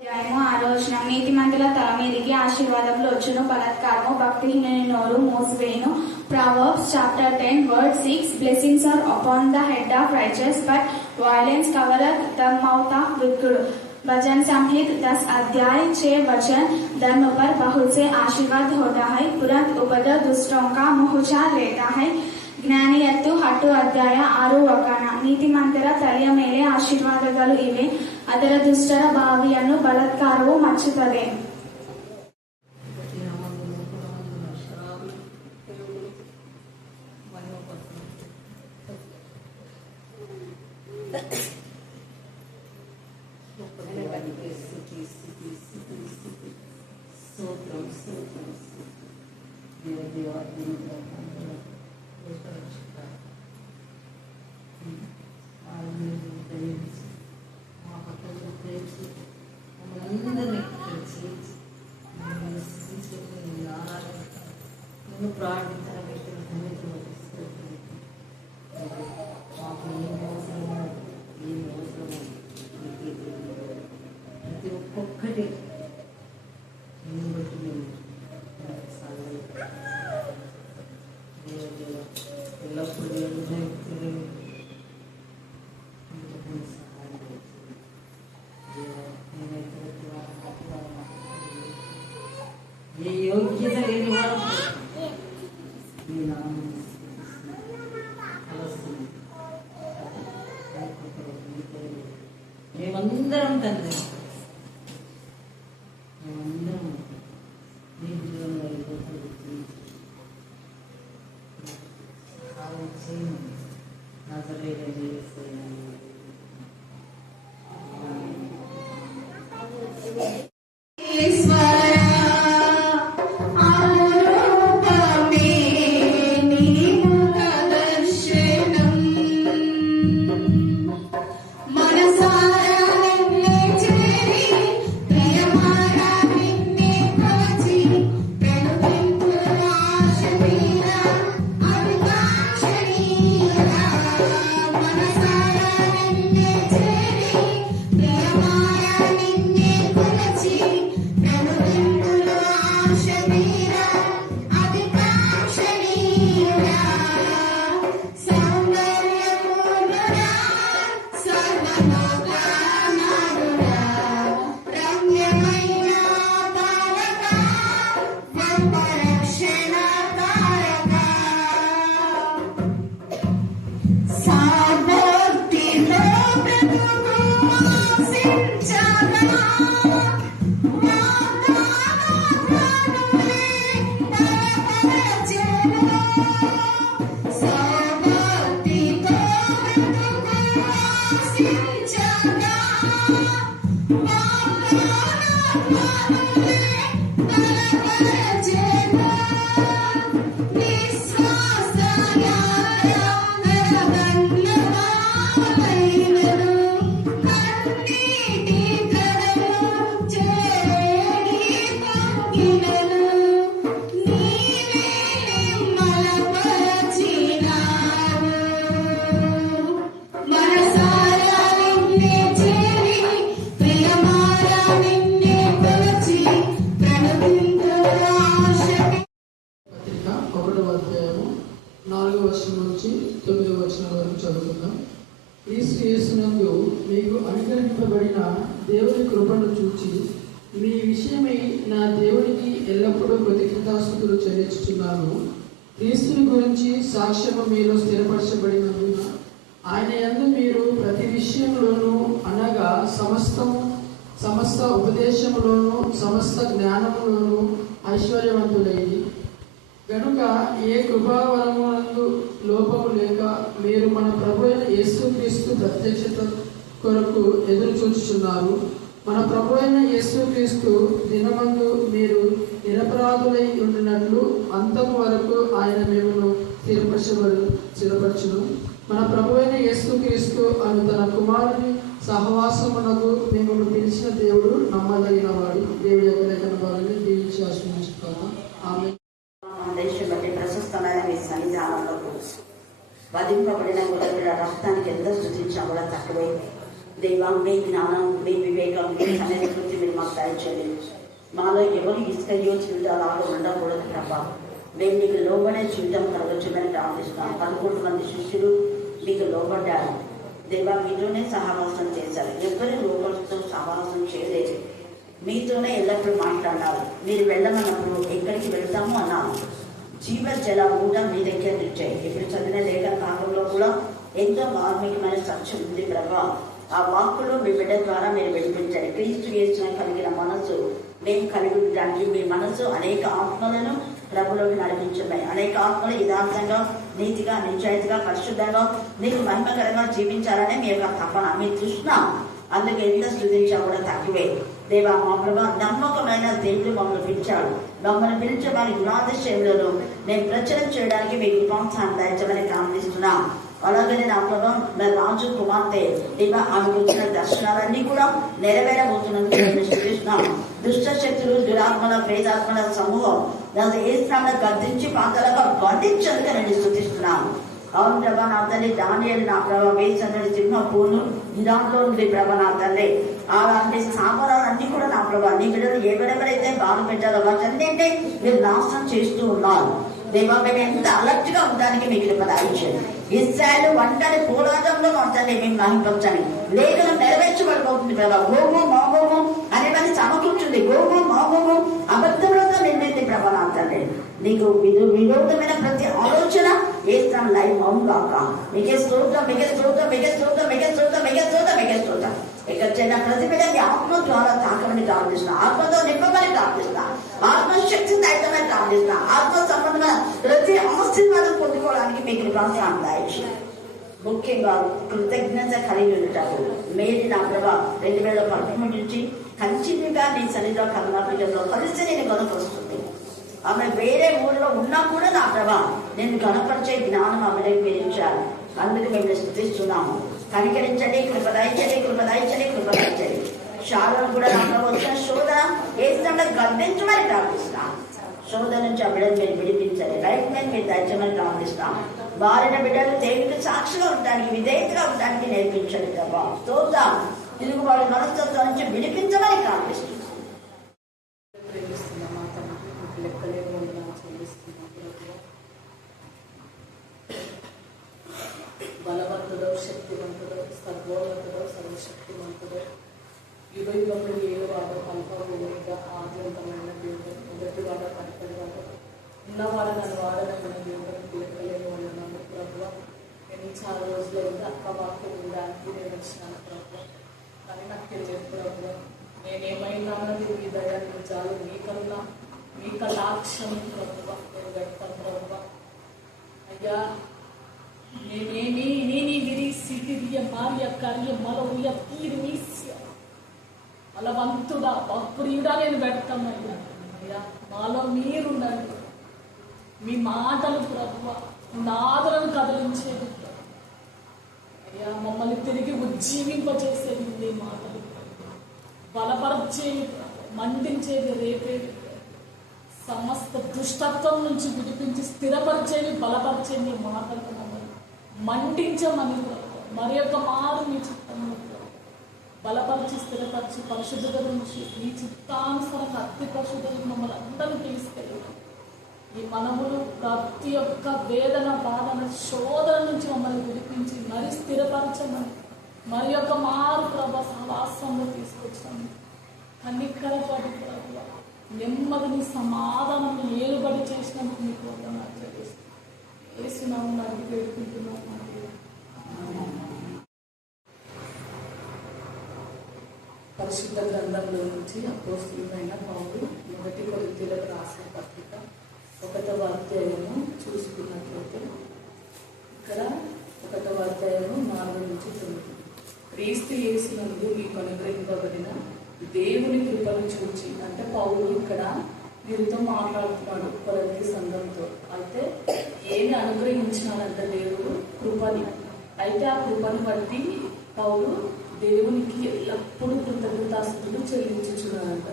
అధ్యాయము 6వ వచనం. నీతిమంతుల తల మీదికి ఆశీర్వాదములు వచ్చును, బలాత్కారము భక్తిహీనుని నోరు మూసివేయును. Proverbs chapter 10 verse 6. Blessings are upon the head of righteous, but violence covereth the mouth of wicked. भजन संहित 10 अध्याय 6 वचन. धर्म पर बहुत से आशीर्वाद होता है, तुरंत उपद्रव दुष्टों का मुँह उछाल लेता है. ಜ್ಞಾನಿಯತ್ತು 10 ಅಧ್ಯಾಯ 6 ವಚನ. ನೀತಿಮಂತರ ತಲೆಯ ಮೇಲೆ ಆಶೀರ್ವಾದಗಳು ಇವೆ, ಅದರ ದುಷ್ಟರ ಬಾವಿಯನ್ನು ಬಲಾತ್ಕಾರವು ಮಚ್ಚುತ್ತದೆ. ప్రతి ఒక్కొక్కటి ఎల్లప్పుడూ ఏ యోగ్యత లేని వారు మేమందరం తండ్రి, మేమందరం నీ బిడ్డలుగా సహాయం చేయండి. నజరేయుడైన యేసయ్యా, యేసునందు మీకు అనుగ్రహింపబడిన దేవుని కృపను చూచి మీ విషయమై నా దేవునికి ఎల్లప్పుడూ కృతజ్ఞతాస్తుతులు చెల్లించుచున్నాను. క్రీస్తుని గురించి సాక్ష్యము మీలో స్థిరపరచబడినందున ఆయన యందు మీరు ప్రతి విషయంలోనూ, అనగా సమస్త ఉపదేశములోను సమస్త జ్ఞానములోను ఐశ్వర్యవంతులైది. కనుక ఏ కృపావరమునందు లోపము లేక మీరు మన ప్రభు అయిన యేసుక్రీస్తు ప్రత్యక్షత కొరకు ఎదురు చూచుచున్నారు. మన ప్రభు అయిన యేసుక్రీస్తు దినమందు మీరు నిరపరాధులై ఉండినట్లు అంతము వరకు ఆయన మిమ్మల్ని స్థిరపరచును. మన ప్రభు అయిన యేసుక్రీస్తు అను తన కుమారుని సహవాసమునకు మిమ్మల్ని పిలిచిన దేవుడు నమ్మదగిన వాడు. దేవుడి యొక్క లేఖన వారిని దీవించి ఆశీర్వదించుతాను. ఆమె దేశం బట్టి ప్రశస్తమైన మీ సన్నిధానంలో వధింపబడిన గొర్రెల రక్తానికి ఎంత స్థుతించినా కూడా తక్కువే. దైవం, మీ జ్ఞానం, మీ వివేకం, మీ సన్నిధి గురించి మీరు దయచేయండి. మాలో ఎవరు ఇస్కరియో జీవితాలు ఉండకూడదు ప్రభా. మేము నీకు లోబడే జీవితం కలగొచ్చమని ప్రార్థిస్తున్నాం. 11 మంది శిష్యులు మీకు లోబడ్డారు దేవా, మీతోనే సహవాసం చేశారు. ఎవరి లోబడితో సహవాసం చేయలేదు, మీతోనే ఎల్లప్పుడూ మాట్లాడాలి. మీరు వెళ్ళమన్నప్పుడు ఎక్కడికి వెళ్తాము అన్నాను. జీవ జల కూడా మీ దగ్గర నిచ్చాయి. ఇప్పుడు చదివిన లేఖన కాలంలో కూడా ఎంతో మార్మికమైన సత్యం ఉంది ప్రభా. ఆ వాక్కులో మీ బిడ్డ ద్వారా మీరు వినిపించండి. క్రీస్తు యేసును కలిగిన మనసు మేము కలిగి ఉండడానికి మీ మనసు అనేక ఆత్మలను ప్రభులోకి నడిపించమని, అనేక ఆత్మలు యథార్థంగా, నీతిగా, నిశ్చయితగా, పరిశుద్ధంగా, నీకు మహిమకరంగా జీవించాలని మీ యొక్క తపన, మీ తృష్ణ. అందుకు ఎంత స్థుతించా కూడా తక్కువే దేవా. మా ప్రభా, నమ్మకమైన దేవుడు మమ్మల్ని పిలిచాడు. మమ్మల్ని పిలిచే వారి గుణాతిశయంలో నేను ప్రచారం చేయడానికి మీకు ప్రోత్సాహం దయచమని ప్రార్థిస్తున్నాం. అలాగనే నా ప్రభా, నా రాజు కుమార్తె దేవా, ఆమెకు వచ్చిన దర్శనాలన్నీ కూడా నెరవేరబోతున్నందుకు నేను స్థుతిస్తున్నాం. దుష్ట శక్తులు, దురాత్మల, ప్రేతాత్మల సమూహం ఏ స్థానంలో గర్దించి పాతలుగా బంధించేందుకు నేను స్థుతిస్తున్నాను. అవును ప్రభా, నా తల్లి దానియేలు నా ప్రభా, వేసందడి సింహపూను ఇరాన్లో ఉంది ప్రభా. నా తల్లి అలాంటి స్థావరాలన్నీ కూడా నా ప్రభా, నీ బిడ్డలు ఎవరెవరైతే బాధ పెట్టారో వాటన్నింటినీ మీరు నాశనం చేస్తూ ఉన్నారు దేవా. మేము ఎంత అలర్ట్ గా ఉండడానికి మీకు దయచేయండి. ఇశ్రాయేలు ఒంటరి పోరాటంలో ఉంటండి మేము మహింపరచండి. లేఖనం నెరవేర్చబడిపోతుంది ప్రభా. గోగు మోగోగు అనేవన్నీ సమకూర్చుంది. గోగు మోగోగు అబద్ధంలోతో నిండింది ప్రభా. నా తండ్రి నీకు విరోధమైన ప్రతి ఆలోచన ఏస్తాం లైవ్ అవుగాక. మీకే స్తోత్రం, మీకే స్తోత్రం, మీకే స్తోత్రం, మీకే స్తోత్రం, మీకే స్తోత్రం, మీకే స్తోత్రం. ఇక్కడ చిన్న ప్రతిభని ఆత్మ ద్వారా తాకమని ప్రార్థిస్తున్నా, ఆత్మతో నింపమని ప్రార్థిస్తున్నా, ఆత్మశక్తి దైతమని ప్రార్థిస్తున్నా. ఆత్మ సంబంధమైన ప్రతి ఆశీర్వాదం పొందుకోవడానికి మీకు ప్రోత్సాహం దాయించి ముఖ్యంగా కృతజ్ఞత కలిగి ఉంటారు. మేరీ నా ప్రభా 2013 నుంచి కంటిన్యూగా నీ సన్నిధిలో కర్ణాటకలో కలిసి నేను కనుకొస్తుంది. ఆమె వేరే ఊళ్ళో ఉన్నా కూడా నా ప్రభా నేను కనపరిచే జ్ఞానం ఆమెకు పెంచాలి. అందుకు మేము స్థుతిస్తున్నాము. కనికరించండి, కృపదాయించండి, కృపదాయించండి, కృపదాయించండి. శాలను కూడా నాకు వచ్చిన శోధన ఏ స్థలంలో గర్భించమని ప్రార్థిస్తున్నాం. శోధన నుంచి ఆ బిడ్డలు మీరు విడిపించండి. రైట్ మ్యాన్ మీరు దయచమని ప్రార్థిస్తాం. వారిన బిడ్డలు దేవునికి సాక్షిగా ఉండడానికి, విధేయతగా ఉండడానికి నేర్పించండి ప్రభా. స్తోత్రం. తిరుగు వారి మనస్తత్వం నుంచి విడిపించమని ప్రార్థిస్తున్నాం. బలవంతుడో, శక్తివంతుడో, సర్వోన్నతుడో, సర్వశక్తివంతుడో, యుగయుగములు ఏలువాడో, అల్పభూమిగా ఆద్యంతమైన దేవుడు, మొదటివాడ కనపడివాడు, ఉన్నవాడు నన్ను వాడనమైన దేవుడు, తీర్చలేని ఉన్నాను ప్రభువ. నేను చాలా రోజులు ఉంది అక్క వాక్యం ఉండడానికి నేను వచ్చినాను ప్రభువ. కానీ నాకు తెలియదు ప్రభువ, నేనేమైనానది మీ దయాన్ని చాలు, మీకన్నా మీ కటాక్షం ప్రభువ నేను పెడతాను ప్రభువ. అయ్యా నేనేమి నేని విరిసిటిరియ మార్య కార్య మలవుయ తీర్మీస్య బలవంతుడా భక్తుడా నేను పెడతామయ్యా. అయ్యా మాలో మీరుండండి. మీ మాటలు ప్రభువ నాదులను కదిలించేది అయ్యా. మమ్మల్ని తిరిగి ఉజ్జీవింపచేసేది మీ మాటలు, బలపరిచేది, మండించేది, రేపేది, సమస్త దుష్టత్వం నుంచి విడిపించి స్థిరపరిచేవి, బలపరిచేవి మాటలు మమ్మల్ని మండించమని మరి యొక్క మారు మీ చిత్తంలో బలపరిచి, స్థిరపరిచి, పరిశుద్ధత నుంచి మీ చిత్తానుసారంగా అతి పరిశుద్ధతను మమ్మల్ని అందరినీ తీసుకెళ్ళి ఈ మనములు ప్రతి ఒక్క వేదన, బాధన, శోధన నుంచి మమ్మల్ని విడిపించి మరి స్థిరపరచమని మరి యొక్క మారు ప్రభా సహవాసంలో తీసుకొచ్చాము. కనికరపడి ప్రభు నెమ్మదిని, సమాధానం ఏలుబడి చేసినందుకు మీకు వందనాలు చెల్లిస్తున్నాను. యేసునామమున నాకు వేడుకుంటున్నాను. పరిశుద్ధ గ్రంథంలో నుంచి అపోస్తలుడైన పౌలు 1 కొరింథీయులకు రాసిన పత్రిక 1వ అధ్యాయము చూసుకున్నట్లయితే ఇక్కడ 1వ అధ్యాయము 4-9 క్రీస్తు యేసునందు మీకు అనుగ్రహింపబడిన దేవుని కృపను చూచి, అంటే పౌలు ఇక్కడ వీరితో మాట్లాడుతున్నాడు కొరింథీ సంఘంతో. అయితే ఏమి అనుగ్రహించినాడంటే దేవుడు కృపని. అయితే ఆ కృపను బట్టి పౌలు దేవునికి ఎల్లప్పుడూ కృతజ్ఞతాస్తుతులు చెల్లించుచున్నాడంట.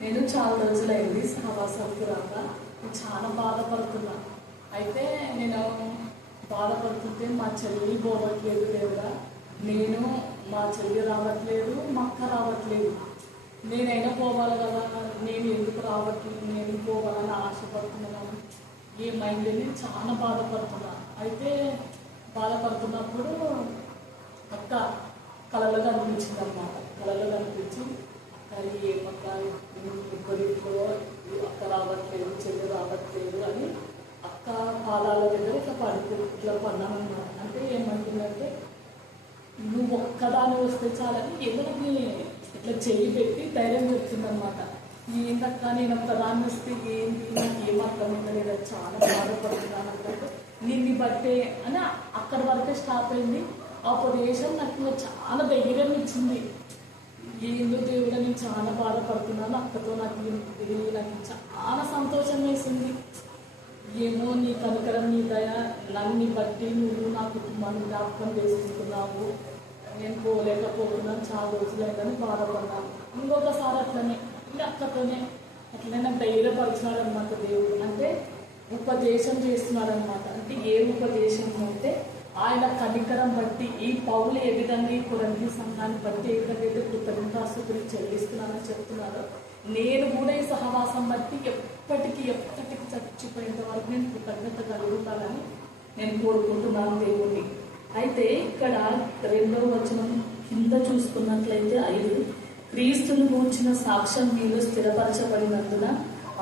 నేను చాలా రోజులైంది సహవాసానికి రాక చాలా బాధపడుతున్నా. అయితే నేను బాధపడుతుంటే మా చెల్లి పోవట్లేదు దేవుడా, నేను మా చెల్లి రావట్లేదు, మా అక్క రావట్లేదు. నేనైనా పోవాలి కదా, నేను ఎందుకు రావట్లేదు, నేను పోవాలని ఆశపడుతున్నాను ఈ మైండ్ని చాలా బాధపడుతున్నా. అయితే బాధపడుతున్నప్పుడు అక్క కళలో కనిపించింది అన్నమాట. కళలో కనిపించి అది ఏమక్క ఇద్దరిలో అక్క రావట్లేదు, చెల్లి రావట్లేదు అని అక్క పాదాల దగ్గర ఇట్లా పన్నానమాట. అంటే ఏమంటుందంటే నువ్వు ఒక్కదాన్ని వస్తే చాలని ఎవరికి ఇట్లా చెయ్యి పెట్టి ధైర్యం చెప్తుందన్నమాట. ఏంటక్క నేను ఒక్కదాన్ని వస్తే ఏంటి, నాకు ఏం అర్థం లేదు, చాలా బాధపడుతున్నాను అంటే నిన్ను బట్టే అని అక్కడి వరకే స్టాప్ అయింది. ఆ ఉపదేశం నాకు చాలా ధైర్యం ఇచ్చింది. ఏందో దేవుడు నేను చాలా బాధపడుతున్నాను, అక్కతో నాకు చాలా సంతోషం వేసింది. ఏమో నీ కనుకరం, నీ దయ నన్ను బట్టి నువ్వు నా కుటుంబాన్ని జ్ఞాపకం చేసుకుంటున్నావు. నేను పోలేకపోతున్నాను, చాలా రోజులైందని బాధపడ్డాను. ఇంకొకసారి అట్లనే అక్కతోనే అట్లనే నాకు ధైర్యపరిచినాడు అనమాట దేవుడు. అంటే ఉపదేశం చేస్తున్నాడు అనమాట. అంటే ఏ ఉపదేశం అంటే ఆయన కనికరం బట్టి ఈ పౌలు ఏ విధంగా ఈ కొరింథీ సంఘాన్ని బట్టి ఏ విధంగా అయితే కృతజ్ఞతాస్తుతులు చెల్లిస్తున్నానని చెప్తున్నారో, నేను కూడా ఈ సహవాసం బట్టి ఎప్పటికీ చచ్చిపోయేంత వరకు నేను కృతజ్ఞత కలిగి ఉండాలని నేను కోరుకుంటున్నాను దేవుణ్ణి. అయితే ఇక్కడ 2వ వచనం కింద చూసుకున్నట్లయితే 5, క్రీస్తును గూర్చిన సాక్ష్యం మీలో స్థిరపరచబడినందున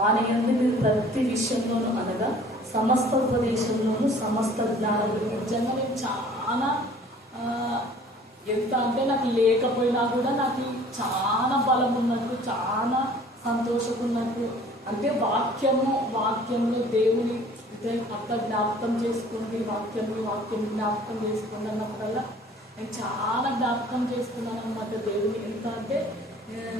ఆయన యందు మీరు ప్రతి విషయంలోనూ అనగా సమస్త ఉపదేశంలోనూ సమస్త జ్ఞానంలో నిజంగా నేను చాలా ఎంత అంటే నాకు లేకపోయినా కూడా నాకు చాలా బలం ఉన్నట్టు, చాలా సంతోషం ఉన్నట్టు. అంటే వాక్యంలో దేవుని అక్క జ్ఞాపకం చేసుకోండి, వాక్యం జ్ఞాపకం చేసుకోండి అన్నప్పుడల్లా నేను చాలా జ్ఞాపకం చేసుకున్నాను అన్నమాట దేవుని. ఎంత అంటే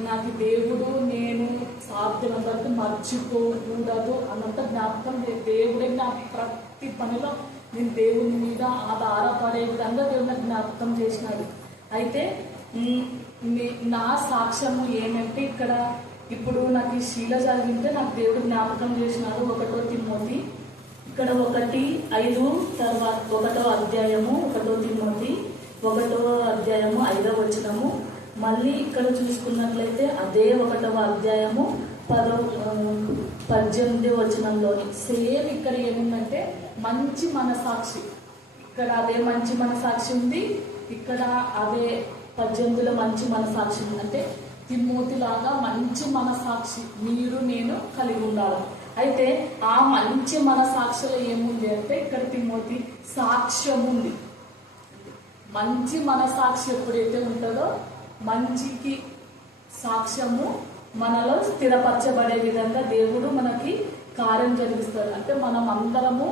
నాకు దేవుడు నేను సాధ్యమైనంత వరకు మర్చిపోకూడదు అన్నంత జ్ఞాపకం దేవుడే ప్రతి పనిలో నేను దేవుని మీద ఆధారపడే విధంగా దేవుడు నాకు జ్ఞాపకం చేసినాడు. అయితే నా సాక్ష్యము ఏమంటే ఇక్కడ ఇప్పుడు నాకు ఈ శీల జరిగితే నాకు దేవుడు జ్ఞాపకం చేసినాడు. 1 తిమోతి ఇక్కడ 1:5 తర్వాత 1వ అధ్యాయము 1 తిమోతి 1వ అధ్యాయము 5వ వచనము. మళ్ళీ ఇక్కడ చూసుకున్నట్లయితే అదే 1వ అధ్యాయము 18వ వచనంలోని సేమ్ ఇక్కడ ఏముందంటే మంచి మనసాక్షి. ఇక్కడ అదే మంచి మనసాక్షి ఉంది, ఇక్కడ అదే 18లో మంచి మనసాక్షి ఉంది. అంటే తిమోతి లాగా మంచి మనసాక్షి మీరు నేను కలిగి ఉండాలి. అయితే ఆ మంచి మనసాక్షిలో ఏముంది అంటే ఇక్కడ తిమోతి సాక్ష్యం ఉంది. మంచి మనసాక్షి ఎప్పుడైతే ఉంటుందో మంచికి సాక్ష్యము మనలో స్థిరపరచబడే విధంగా దేవుడు మనకి కార్యం జరిగిస్తాడు. అంటే మనం అందరము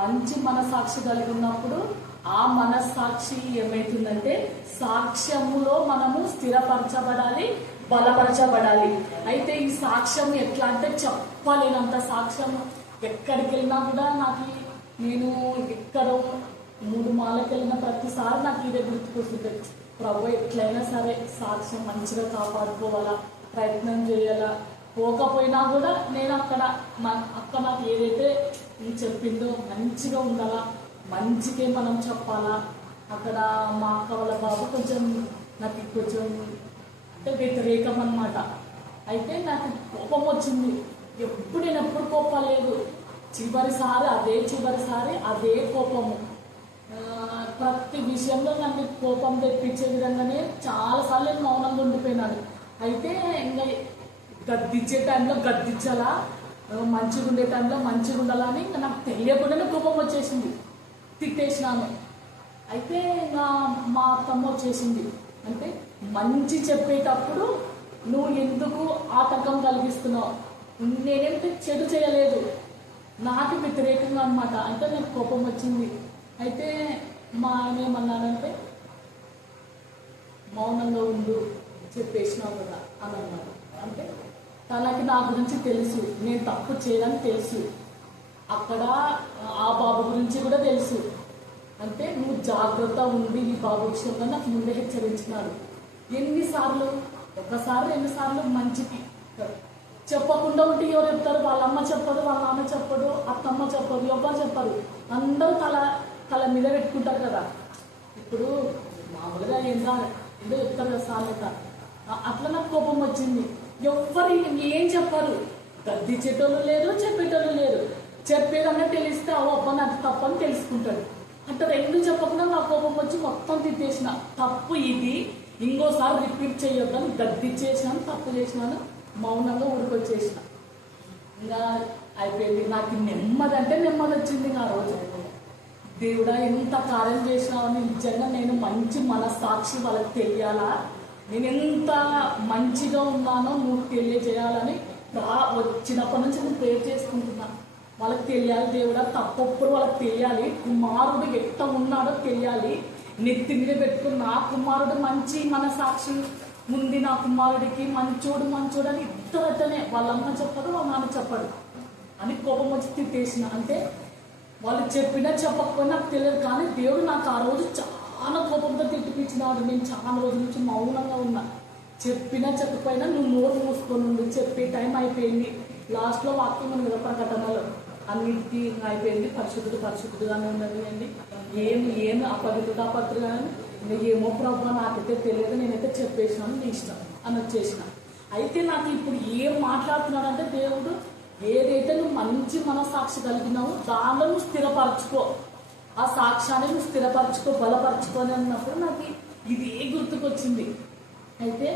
మంచి మనసాక్షి కలిగి ఉన్నప్పుడు ఆ మనస్సాక్షి ఏమైతుందంటే సాక్ష్యములో మనము స్థిరపరచబడాలి, బలపరచబడాలి. అయితే ఈ సాక్ష్యం ఎట్లా అంటే చెప్పలేనంత సాక్ష్యం. ఎక్కడికి వెళ్ళినా కూడా నేను ఎక్కడ 3 మాలకి వెళ్ళిన ప్రతిసారి నాకు ఇదే గుర్తుకొస్తుంది. ప్రభు ఎట్లయినా సరే సాక్ష్యం మంచిగా కాపాడుకోవాలా, ప్రయత్నం చేయాలా. పోకపోయినా కూడా నేను అక్కడ అక్క నాకు ఏదైతే చెప్పిందో మంచిగా ఉండాలా, మంచిగా మనం చెప్పాలా. అక్కడ మా అక్క వాళ్ళ బాబు నాకు కొంచెం అంటే వ్యతిరేకం అన్నమాట. అయితే నాకు కోపం వచ్చింది. ఎప్పుడు కోపలేదు, చివరిసారి అదే కోపము. ప్రతి విషయంలో నాకు కోపం తెప్పించే విధంగానే చాలాసార్లు నేను మౌనంగా ఉండిపోయినాను. అయితే ఇంకా గద్దించే టైంలో గద్దించాలా, మంచిగా ఉండే టైంలో మంచిగా ఉండాలని ఇంకా నాకు తెలియకుండానే కోపం వచ్చేసింది, తిట్టేసినాను. అయితే ఇంకా మా అత్తమ్మ వచ్చేసింది. అంటే మంచి చెప్పేటప్పుడు నువ్వు ఎందుకు ఆటంకం కలిగిస్తున్నావు, నేనేంటే చెడు చేయలేదు, నాకు వ్యతిరేకంగా అనమాట. అంటే నాకు కోపం వచ్చింది. అయితే మా ఆయన ఏమన్నాడంటే మౌనంగా ఉండు, చెప్పేసినావు కదా అని అన్నాడు. అంటే తనకి నా గురించి తెలుసు, నేను తప్పు చేయడానికి తెలుసు, అక్కడ ఆ బాబు గురించి కూడా తెలుసు. అంటే నువ్వు జాగ్రత్త ఉండి ఈ బాబు విషయంలో నాకు ముందే హెచ్చరించినాడు. ఎన్నిసార్లు, ఒకసారి 2 సార్లు మంచికి చెప్పకుండా ఉంటే ఎవరు చెప్తారు? వాళ్ళ అమ్మ చెప్పదు, వాళ్ళ నాన్న చెప్పదు, అత్తమ్మ చెప్పదు, ఎవరు చెప్పరు. అందరూ తల మీద పెట్టుకుంటారు కదా. ఇప్పుడు మామూలుగా ఏదో చెప్తారు కదా సామెత, అట్లా నాకు కోపం వచ్చింది. ఎవ్వరు ఏం చెప్పరు, గద్దించేటోళ్ళు లేరు, చెప్పేటోళ్ళు లేరు. చెప్పేదన్నా తెలిస్తే అవ్వ నాకు తప్పని తెలుసుకుంటాడు. అట్లా రెండు చెప్పకుండా నా కోపం వచ్చి మొత్తం తిట్టేసిన. తప్పు ఇది, ఇంకోసారి రిపీట్ చేయొద్దని గద్దించేసినాను, తప్పు చేసినాను, మౌనంగా ఊరికొచ్చేసిన. ఇంకా అయిపోయింది. నాకు నెమ్మది అంటే నెమ్మది వచ్చింది. ఆ రోజు దేవుడా ఎంత కార్యం చేసినావని నిజంగా నేను మంచి మనస్సాక్షి వాళ్ళకి తెలియాలా, నేను ఎంత మంచిగా ఉన్నానో నువ్వు తెలియజేయాలని వచ్చినప్పటి నుంచి నేను ప్రేర్ చేసుకుంటున్నా. వాళ్ళకి తెలియాలి దేవుడా, తప్పప్పుడు వాళ్ళకి తెలియాలి, కుమారుడు ఎట్ట ఉన్నాడో తెలియాలి. నెత్తి మీద పెట్టుకుని నా కుమారుడు మంచి మనసాక్షి ఉంది, నా కుమారుడికి మంచోడు అని ఇద్దరటనే వాళ్ళమ్మ చెప్పదు, వాళ్ళ నాన్న చెప్పడు అని కోపం వచ్చి తిట్టేసిన. అంటే వాళ్ళు చెప్పినా చెప్పకపోయినా నాకు తెలియదు, కానీ దేవుడు నాకు ఆ రోజు చాలా కోపంతో తిట్టిపించినాడు. నేను చాలా రోజుల నుంచి మౌనంగా ఉన్నా. చెప్పినా చెప్పకపోయినా నువ్వు నోరు మూసుకొని ఉండు, చెప్పే టైం అయిపోయింది. లాస్ట్లో వాక్యం ఉంది కదా ప్రకటనలో, అన్నిటికీ అయిపోయింది, పరిశుద్ధుడుగానే ఉన్నది అండి, ఏమి అపవిత్రుడు కానీ ఇంకా ఏమో ప్రభు నాకైతే తెలియదు, నేనైతే చెప్పేసినాను, నీ ఇష్టం అని వచ్చేసిన. అయితే నాకు ఇప్పుడు ఏం మాట్లాడుతున్నాడంటే దేవుడు, ఏదైతే నువ్వు మంచి మనసాక్షి కలిగినావు దానిలో నువ్వు స్థిరపరచుకో, ఆ సాక్ష్యాన్ని నువ్వు స్థిరపరచుకో, బలపరచుకో అని అన్నప్పుడు నాకు ఇది గుర్తుకొచ్చింది. అయితే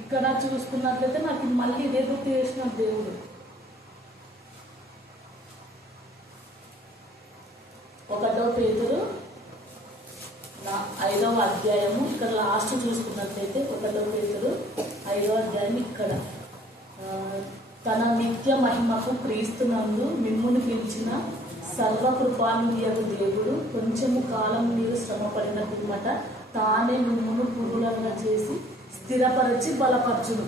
ఇక్కడ చూసుకున్నట్లయితే నాకు మళ్ళీ ఇదే గుర్తు చేసిన దేవుడు. 1 పేతురు 5వ అధ్యాయము ఇక్కడ లాస్ట్ చూసుకున్నట్లయితే 1 పేతురు 5వ అధ్యాయం ఇక్కడ తన నిత్య మహిమకు క్రీస్తునందు మిమ్మును పిలిచిన సర్వకృపానిధియగు దేవుడు కొంచెము కాలం మీరు శ్రమపడిన పిమ్మట తానే మిమ్మును పురులను చేసి స్థిరపరిచి బలపరచును.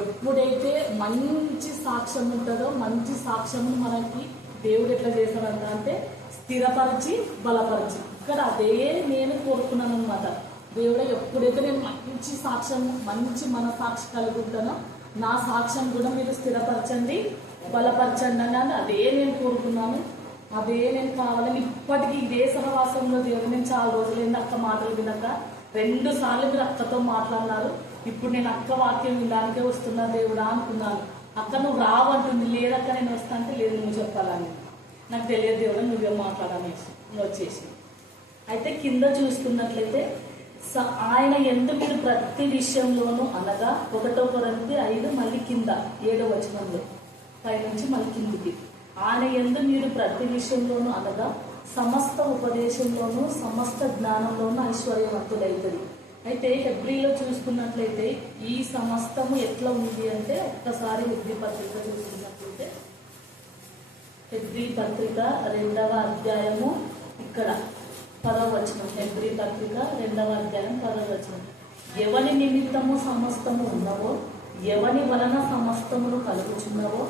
ఎప్పుడైతే మంచి సాక్ష్యం ఉంటుందో, మంచి సాక్ష్యం మనకి దేవుడు ఎట్లా చేస్తాడంట అంటే స్థిరపరిచి బలపరిచి. ఇక్కడ అదే నేను కోరుకున్నాను అనమాట. దేవుడు ఎప్పుడైతే నేను మంచి సాక్ష్యం, మంచి మనసాక్షి కలిగి ఉంటానో నా సాక్ష్యం కూడా మీరు స్థిరపరచండి, బలపరచండి అని అదే నేను కోరుకున్నాను, అదే నేను కావాలని. ఇప్పటికీ ఇదే సహవాసంలో దేవుడు నేను చాలా రోజులైంది అక్క మాటలు వినక 2 సార్లు మీరు అక్కతో మాట్లాడినారు. ఇప్పుడు నేను అక్క వాక్యం వినడానికే వస్తున్నా దేవుడా అనుకున్నాను. అక్క నువ్వు రావంటుంది, లేదక్క నేను వస్తా అంటే లేదు నువ్వు చెప్పాలని. నాకు తెలియదు దేవుడా నువ్వే మాట్లాడాలనేసి వచ్చేసి. అయితే కింద చూసుకున్నట్లయితే ఆయన ఎందుకు మీరు ప్రతి విషయంలోనూ అనగా 1 కొరింథీ 5 మళ్ళీ కింద 7వ వచనంలో పైనుంచి మళ్ళీ కిందికి, ఆయన ఎందుకు మీరు ప్రతి విషయంలోనూ అనగా సమస్త ఉపదేశంలోనూ సమస్త జ్ఞానంలోనూ ఐశ్వర్యవంతులైతుంది. అయితే హెబ్రీలో చూసుకున్నట్లయితే ఈ సమస్తము ఎట్లా ఉంది అంటే ఒక్కసారి హెబ్రీ పత్రిక చూసుకున్నట్లయితే హెబ్రీ పత్రిక 2వ అధ్యాయము ఇక్కడ 10వ వచనం. హెబ్రీ పత్రిక 2వ అధ్యాయం 10వ వచనం. ఎవని నిమిత్తము సమస్తము ఉన్నవో, ఎవని వలన సమస్తమును కలుగుచున్నవో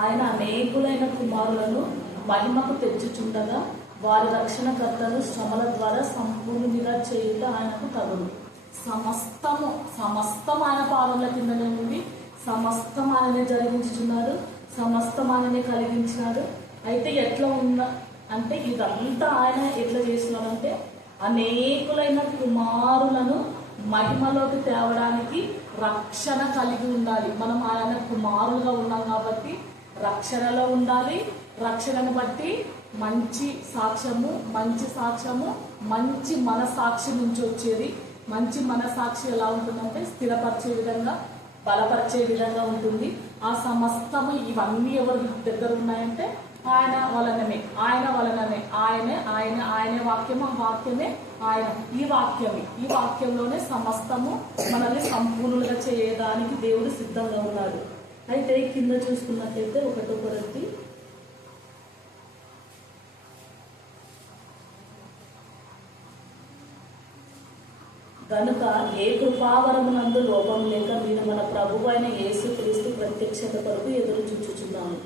ఆయన అనేకులైన కుమారులను మహిమకు తెచ్చుచుండగా వారి రక్షణకర్తను శ్రమల ద్వారా సంపూర్ణునిగా చేయుట ఆయనకు తగును. సమస్తం ఆయన పాదముల కిందనే ఉంది, సమస్తం ఆయనే జరిగించుచున్నాడు, సమస్తం ఆయనే కలిగించినాడు. అయితే ఎట్లా ఉన్నా అంటే ఇదంతా ఆయన ఎట్లా చేస్తున్నాడంటే అనేకులైన కుమారులను మహిమలోకి తేవడానికి రక్షణ కలిగి ఉండాలి. మనం ఆయన కుమారులుగా ఉన్నాం కాబట్టి రక్షణలో ఉండాలి. రక్షణను బట్టి మంచి సాక్ష్యము, మంచి మనసాక్షి నుంచి వచ్చేది. మంచి మనసాక్షి ఎలా ఉంటుందంటే స్థిరపరిచే విధంగా, బలపరిచే విధంగా ఉంటుంది. ఆ సమస్తము ఇవన్నీ ఎవరి దగ్గర ఉన్నాయంటే ఆయన వలననే, ఆయనే వాక్యము, ఆ వాక్యమే ఆయన. ఈ వాక్యంలోనే సమస్తము మనల్ని సంపూర్ణులుగా చేయడానికి దేవుడు సిద్ధంగా ఉన్నాడు. అయితే కింద చూసుకున్నట్లయితే 1 కొరింథీ కనుక ఏ కృపావరమునందు లోపం లేక మీరు మన ప్రభువైన యేసుక్రీస్తు ప్రత్యక్షత కొరకు ఎదురు చూచుచున్నాము.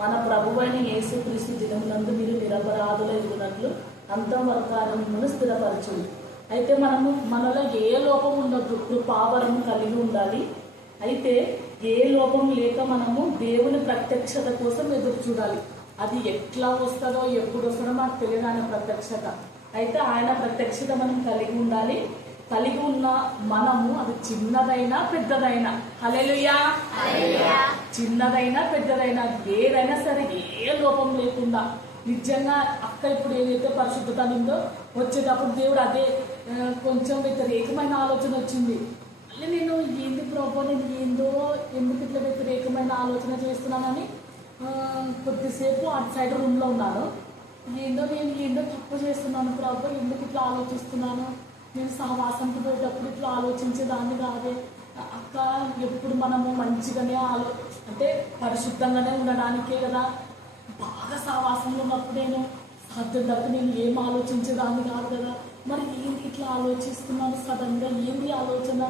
మన ప్రభువైన యేసుక్రీస్తు దినమునందు మీరు నిరపరాధులు ఎదుగునట్లు అంతవర్గాలను స్థిరపరచును. అయితే మనలో ఏ లోపం ఉండదు, కృపావరము కలిగి ఉండాలి. అయితే ఏ లోపం లేక మనము దేవుని ప్రత్యక్షత కోసం ఎదురు చూడాలి. అది ఎట్లా వస్తుందో, ఎప్పుడు వస్తుందో మనకు తెలియదు ఆయన ప్రత్యక్షత. అయితే ఆయన ప్రత్యక్షత మనం కలిగి ఉండాలి. కలిగి ఉన్న మనము, అది చిన్నదైనా పెద్దదైనా, హల్లెలూయా, చిన్నదైనా పెద్దదైనా ఏదైనా సరే ఏ లోపం లేకుండా నిజంగా అక్క ఇప్పుడు ఏదైతే పరిశుద్ధత ఉందో వచ్చేటప్పుడు దేవుడు అదే కొంచెం వ్యతిరేకమైన ఆలోచన వచ్చింది. మళ్ళీ నేను ఏంది ప్రభు, నేను ఏందో ఎందుకు ఇట్లా వ్యతిరేకమైన ఆలోచన చేస్తున్నానని కొద్దిసేపు అటు సైడ్ రూమ్లో ఉన్నాను. నేను ఏందో తప్పు చేస్తున్నాను ప్రభు, ఎందుకు ఇట్లా ఆలోచిస్తున్నాను, నేను సహవాసంకి పోయేటప్పుడు ఇట్లా ఆలోచించేదాన్ని కాదే అక్క. ఎప్పుడు మనము మంచిగానే అంటే పరిశుద్ధంగానే ఉండడానికే కదా, బాగా సహవాసంలో ఉన్నప్పుడు నేను సాధ్యత నేను ఏం ఆలోచించేదాన్ని కాదు కదా, మరి ఏంటి ఇట్లా ఆలోచిస్తున్నాను సడన్గా, ఏంది ఆలోచన,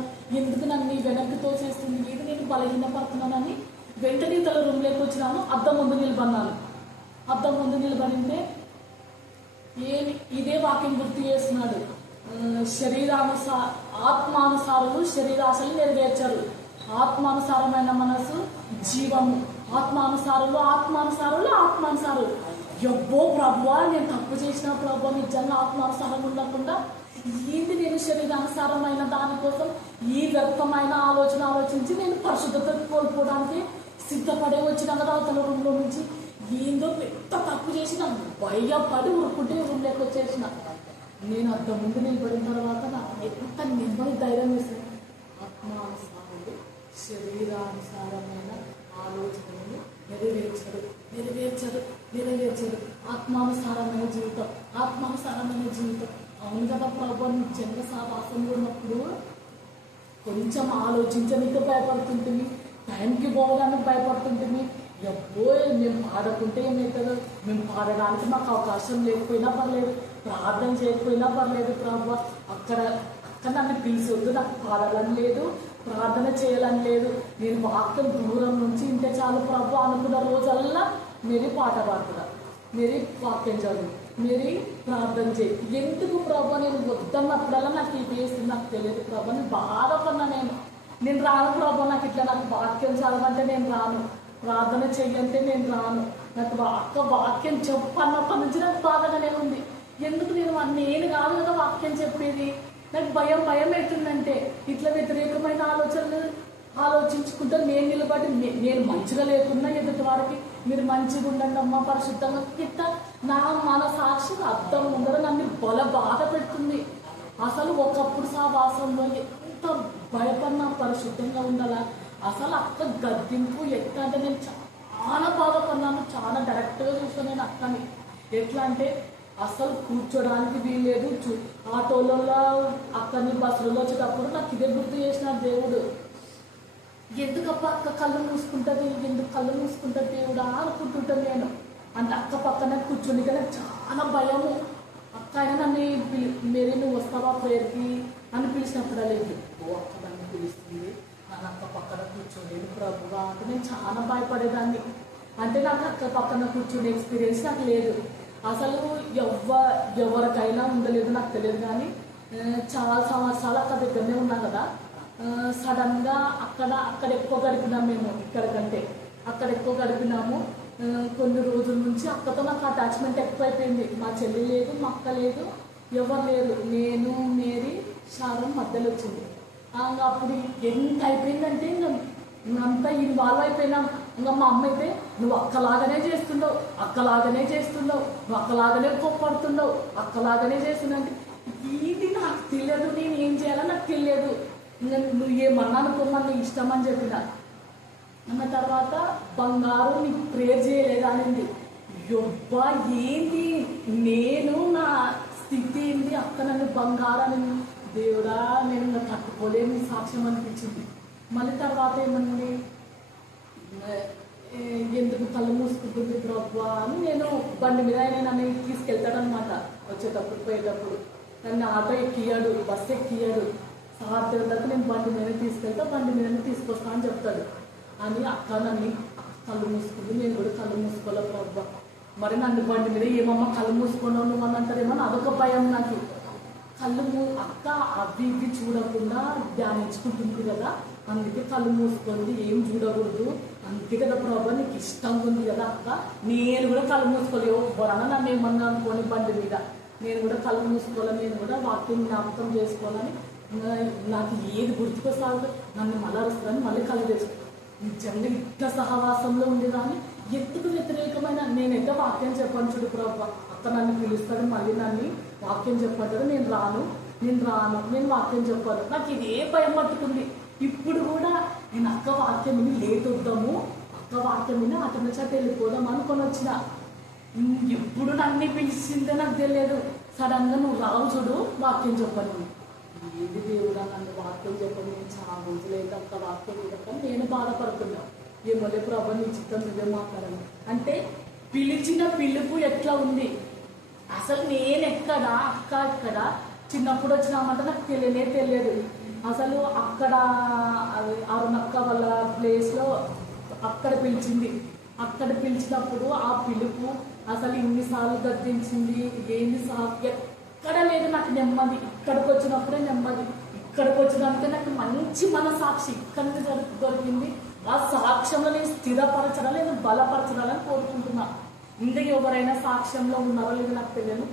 ఎందుకు నన్ను వెనక్కి తోచేస్తుంది, ఏది నేను బలహీనపడుతున్నానని వెంటనే తల రూమ్లోకి వచ్చినాను. అద్దం ముందు నిలబడినాను. అద్దం ముందు నిలబడింటే ఇదే వాక్యం గుర్తు చేస్తున్నాడు. ఆత్మానుసారులు శరీరాశలు నెరవేర్చారు, ఆత్మానుసారమైన మనసు జీవము, ఆత్మానుసారులు ఎవ్వో ప్రభువా నేను తప్పు చేసిన ప్రభు, నిజంగా ఆత్మానుసారం ఉండకుండా ఏంది నేను శరీరానుసారమైన దానికోసం ఈ వ్యర్థమైన ఆలోచన ఆలోచించి నేను పరిశుద్ధత కోల్పోవడానికి సిద్ధపడే వచ్చిన కదా అవతల రూమ్లో నుంచి. ఏందో పెద్ద తప్పు చేసిన భయపడి ఊరుకుంటే రూమ్లోకి వచ్చేసిన. నేను అద్దం ముందు నిలబడిన తర్వాత నాకు ఎంత నెమ్మది ధైర్యం వేసింది. ఆత్మానుసారులు శరీరానుసారమైన ఆలోచనలు నెరవేర్చరు. ఆత్మానుసారమైన జీవితం. అవును కదా ప్రభు, నిజంగా సహవాసంలో ఉన్నప్పుడు కొంచెం ఆలోచించడానికి భయపడుతుంటుంది, టైంకి పోవడానికి భయపడుతుంటుంది. ఎప్పుడో మేము పాడకుంటే ఏమవుతుందో, మేము పాడడానికి మాకు అవకాశం లేకపోయినా పర్లేదు, ప్రార్థన చేయకపోయినా పర్లేదు ప్రభు, అక్కడ నన్ను పిలిచొద్దు, నాకు పాడాలని లేదు, ప్రార్థన చేయాలని లేదు, నేను వాక్యం దూరం నుంచి ఇంటే చాలు ప్రభు అనుకున్న రోజల్లా మీరు పాట పాడుతున్నా, మీరు వాక్యం చదువు, మీరు ప్రార్థన చేయి. ఎందుకు ప్రభు నేను వద్దన్నప్పుడల్లా నాకు ఇది వేస్తుంది, నాకు తెలియదు ప్రభు, నేను బాధపడినా. నేను రాను ప్రభు, నాకు ఇట్లా నాకు వాక్యం చదవంటే నేను రాను, ప్రార్థన చెయ్యంటే నేను రాను, నాకు వాక్యం చెప్పన్నప్పటి నుంచి నాకు బాధగానే ఉంది. ఎందుకు నేను కాదు కదా వాక్యం చెప్పేది, నాకు భయం అవుతుందంటే ఇట్లా వ్యతిరేకమైన ఆలోచనలు ఆలోచించుకుంటా నేను నిలబడి నేను మంచిగా లేకున్నా ఎదుటి వారికి మీరు మంచిగా ఉండండి అమ్మ, పరిశుద్ధంగా ఇట్లా నా మన సాక్షి అర్థం ముందర నన్ను బాధ పెడుతుంది. అసలు ఒకప్పుడు సహవాసంలో ఎంత భయపడినా పరిశుద్ధంగా ఉండాలా, అసలు అక్క గద్దింపు ఎట్లా అంటే నేను చాలా బాధపడినాను. చాలా డైరెక్ట్గా చూసాను నేను అక్కని. ఎట్లా అంటే అసలు కూర్చోడానికి వీల్లేదు. ఆటోలలో అక్కని బస్సులలో వచ్చేటప్పుడు నాకు ఇదే గుర్తు చేసినాడు దేవుడు. ఎందుకప్ప అక్క కళ్ళు మూసుకుంటుంది, ఎందుకు కళ్ళు మూసుకుంటుంది దేవుడా అనుకుంటుంటాను నేను. అంటే అక్క పక్కన కూర్చొని కదా చాలా భయము. అక్క అయినా నన్ను మేరీ నువ్వు వస్తావా ప్రేయర్కి అని పిలిచినప్పుడు లేదు, అక్క నన్ను పిలుస్తుంది, నన్ను అక్క పక్కన కూర్చోలేదు ప్రభువా అంటే నేను చాలా భయపడేదాన్ని. అంటే నాకు అక్క పక్కన కూర్చునే ఎక్స్పీరియన్స్ నాకు లేదు. అసలు ఎవరికైనా ఉండలేదు నాకు తెలియదు. కానీ చాలా సంవత్సరాలు అక్క దగ్గరనే ఉన్నా కదా, సడన్గా అక్కడ ఎక్కువ గడిపినాము మేము, ఇక్కడికంటే అక్కడ ఎక్కువ గడిపినాము. కొన్ని రోజుల నుంచి అక్కతో నాకు అటాచ్మెంట్ ఎక్కువైపోయింది. మా చెల్లి లేదు, మా అక్క లేదు, ఎవరు లేరు. నేను మేరీ శారం మధ్యలో వచ్చింది. అప్పుడు ఎంత అయిపోయిందంటే అంతా ఇన్వాల్వ్ అయిపోయినాం. ఇంకా మా అమ్మ అయితే నువ్వు అక్కలాగానే చేస్తున్నావు, నువ్వు అక్కలాగానే కోప్పడుతున్నావు, అక్కలాగానే చేస్తున్నావు అంటే ఇది నాకు తెలియదు, నేను ఏం చేయాలో నాకు తెలియదు. నువ్వు ఏమన్నా అనుకున్నా నీ ఇష్టం అని చెప్పిన. అన్న తర్వాత బంగారు నీకు ప్రేయర్ చేయలేదా అనింది. యబ్బా ఏంది నేను నా స్థితి ఏంది, అక్క నన్ను బంగారు అని దేవుడా నేను ఇంకా తట్టుకోలేని సాక్ష్యం అనిపించింది. మళ్ళీ తర్వాత ఏమన్నా ఎందుకు కళ్ళు మూసుకుంటుంది ప్రభు అని నేను బండి మీద ఆయన నన్ను తీసుకెళ్తాడనమాట. వచ్చేటప్పుడు పోయేటప్పుడు నన్ను ఆటో ఎక్కియాడు, బస్సు ఎక్కియాడు, సాధ్యతకు నేను బండి మీద తీసుకెళ్తా, బండి మీద తీసుకొస్తా అని చెప్తాడు. అని అక్క నన్ను కళ్ళు మూసుకుంది, నేను కూడా కళ్ళు మూసుకోలే ప్రభు. మరి నన్ను బండి మీద ఏమమ్మా కళ్ళు మూసుకున్నావు నువ్వు అని అంటారేమో అదొక భయం నాకు. అక్క అవి ఇవి చూడకుండా ధ్యానించుకుంటుంది కదా, అందుకే కళ్ళు మూసుకుంది, ఏం చూడకూడదు, అందుకే కదా ప్రభు నీకు ఇష్టంగా ఉంది కదా అక్క. నేను కూడా కళ్ళు మూసుకోలేవు, ఎవరన్నా నన్ను ఏమన్నా అనుకోని బండి మీద నేను కూడా కళ్ళు మూసుకోవాలి, నేను కూడా వాక్యం జ్ఞాపకం చేసుకోవాలని నాకు ఏది గుర్తుకొస్తాడు నన్ను మళ్ళీ వస్తుందని మళ్ళీ కళ్ళు తెచ్చు. నిజంగా ఇట్లా సహవాసంలో ఉండేదాన్ని ఎందుకు వ్యతిరేకమైన నేనైతే వాక్యం చెప్పాను చూడు ప్రభు, అక్క నన్ను పిలుస్తాడు మళ్ళీ నన్ను వాక్యం చెప్పంటాడు, నేను రాను నేను వాక్యం చెప్పాను. నాకు ఇదే భయం పట్టుకుంది. ఇప్పుడు కూడా నేను అక్క వాక్యం విని లేట్ వద్దాము, అక్క వాక్యం విని అతని చేత వెళ్ళిపోదాం అనుకొని వచ్చిన. ఎప్పుడు నన్ను పిలిచిందే నాకు తెలియదు. సడన్గా నువ్వు రావు చూడు వాక్యం చెప్పను. ఏది దేవుడా నన్ను వాక్యం చెప్పను, నేను చాలా రోజులైతే అక్క వాక్యం వినక నేను బాధపడుతున్నా. ఏమోలే ప్రభు నీ చిత్తం నువ్వే మాట్లాడాను అంటే పిలిచిన పిలుపు ఎట్లా ఉంది. అసలు నేను ఎక్కడా అక్క ఎక్కడ చిన్నప్పుడు వచ్చినామంటే నాకు తెలియదు. అసలు అక్కడ అరుణక్క వాళ్ళ ప్లేస్లో అక్కడ పిలిచింది. అక్కడ పిలిచినప్పుడు ఆ పిలుపు అసలు ఇన్నిసార్లు గద్దించింది, ఎక్కడ లేదు నాకు నెమ్మది. ఇక్కడికి వచ్చినప్పుడే నెమ్మది. ఇక్కడికి వచ్చినాకే నాకు మంచి మనసాక్షి ఇక్కడ దొరికింది. ఆ సాక్ష్యంలో నేను స్థిరపరచడం లేదు, బలపరచడాలని కోరుకుంటున్నా. ఇంకా ఎవరైనా సాక్ష్యంలో ఉన్నారో లేదో నాకు తెలియదు.